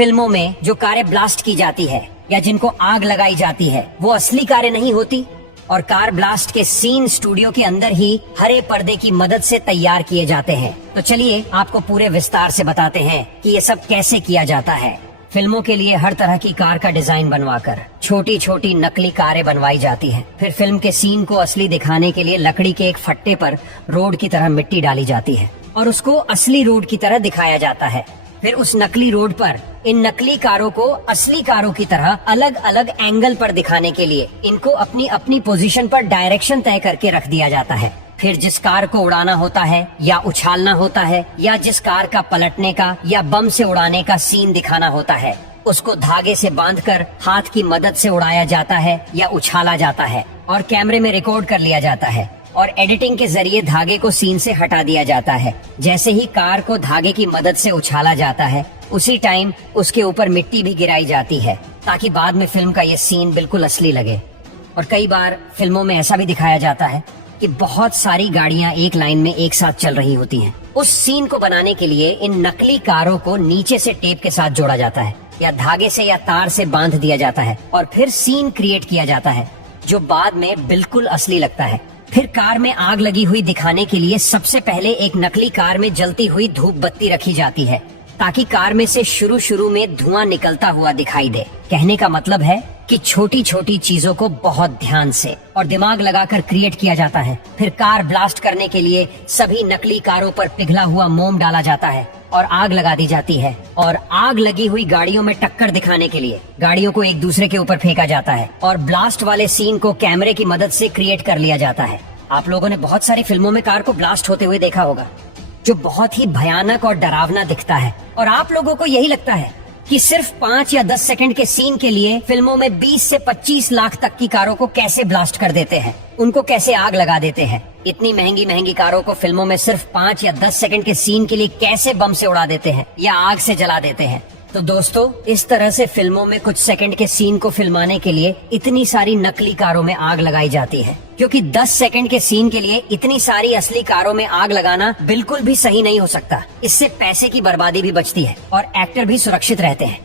फिल्मों में जो कारें ब्लास्ट की जाती है या जिनको आग लगाई जाती है वो असली कारें नहीं होती, और कार ब्लास्ट के सीन स्टूडियो के अंदर ही हरे पर्दे की मदद से तैयार किए जाते हैं। तो चलिए आपको पूरे विस्तार से बताते हैं कि ये सब कैसे किया जाता है। फिल्मों के लिए हर तरह की कार का डिजाइन बनवाकर छोटी छोटी नकली कारें बनवाई जाती हैं। फिर फिल्म के सीन को असली दिखाने के लिए लकड़ी के एक फट्टे पर रोड की तरह मिट्टी डाली जाती है और उसको असली रोड की तरह दिखाया जाता है। फिर उस नकली रोड पर इन नकली कारों को असली कारों की तरह अलग अलग एंगल पर दिखाने के लिए इनको अपनी अपनी पोजीशन पर डायरेक्शन तय करके रख दिया जाता है। फिर जिस कार को उड़ाना होता है या उछालना होता है या जिस कार का पलटने का या बम से उड़ाने का सीन दिखाना होता है, उसको धागे से बांधकर हाथ की मदद से उड़ाया जाता है या उछाला जाता है और कैमरे में रिकॉर्ड कर लिया जाता है और एडिटिंग के जरिए धागे को सीन से हटा दिया जाता है। जैसे ही कार को धागे की मदद से उछाला जाता है उसी टाइम उसके ऊपर मिट्टी भी गिराई जाती है ताकि बाद में फिल्म का ये सीन बिल्कुल असली लगे। और कई बार फिल्मों में ऐसा भी दिखाया जाता है कि बहुत सारी गाड़ियां एक लाइन में एक साथ चल रही होती हैं। उस सीन को बनाने के लिए इन नकली कारों को नीचे से टेप के साथ जोड़ा जाता है या धागे से या तार से बांध दिया जाता है और फिर सीन क्रिएट किया जाता है जो बाद में बिल्कुल असली लगता है। फिर कार में आग लगी हुई दिखाने के लिए सबसे पहले एक नकली कार में जलती हुई धूप बत्ती रखी जाती है ताकि कार में से शुरू में धुआं निकलता हुआ दिखाई दे। कहने का मतलब है कि छोटी छोटी चीजों को बहुत ध्यान से और दिमाग लगाकर क्रिएट किया जाता है। फिर कार ब्लास्ट करने के लिए सभी नकली कारों पर पिघला हुआ मोम डाला जाता है और आग लगा दी जाती है और आग लगी हुई गाड़ियों में टक्कर दिखाने के लिए गाड़ियों को एक दूसरे के ऊपर फेंका जाता है और ब्लास्ट वाले सीन को कैमरे की मदद से क्रिएट कर लिया जाता है। आप लोगों ने बहुत सारी फिल्मों में कार को ब्लास्ट होते हुए देखा होगा जो बहुत ही भयानक और डरावना दिखता है और आप लोगों को यही लगता है कि सिर्फ 5 या 10 सेकंड के सीन के लिए फिल्मों में 20 से 25 लाख तक की कारों को कैसे ब्लास्ट कर देते हैं, उनको कैसे आग लगा देते हैं। इतनी महंगी महंगी कारों को फिल्मों में सिर्फ 5 या 10 सेकंड के सीन के लिए कैसे बम से उड़ा देते हैं या आग से जला देते हैं। तो दोस्तों, इस तरह से फिल्मों में कुछ सेकंड के सीन को फिल्माने के लिए इतनी सारी नकली कारों में आग लगाई जाती है, क्योंकि 10 सेकंड के सीन के लिए इतनी सारी असली कारों में आग लगाना बिल्कुल भी सही नहीं हो सकता। इससे पैसे की बर्बादी भी बचती है और एक्टर भी सुरक्षित रहते हैं।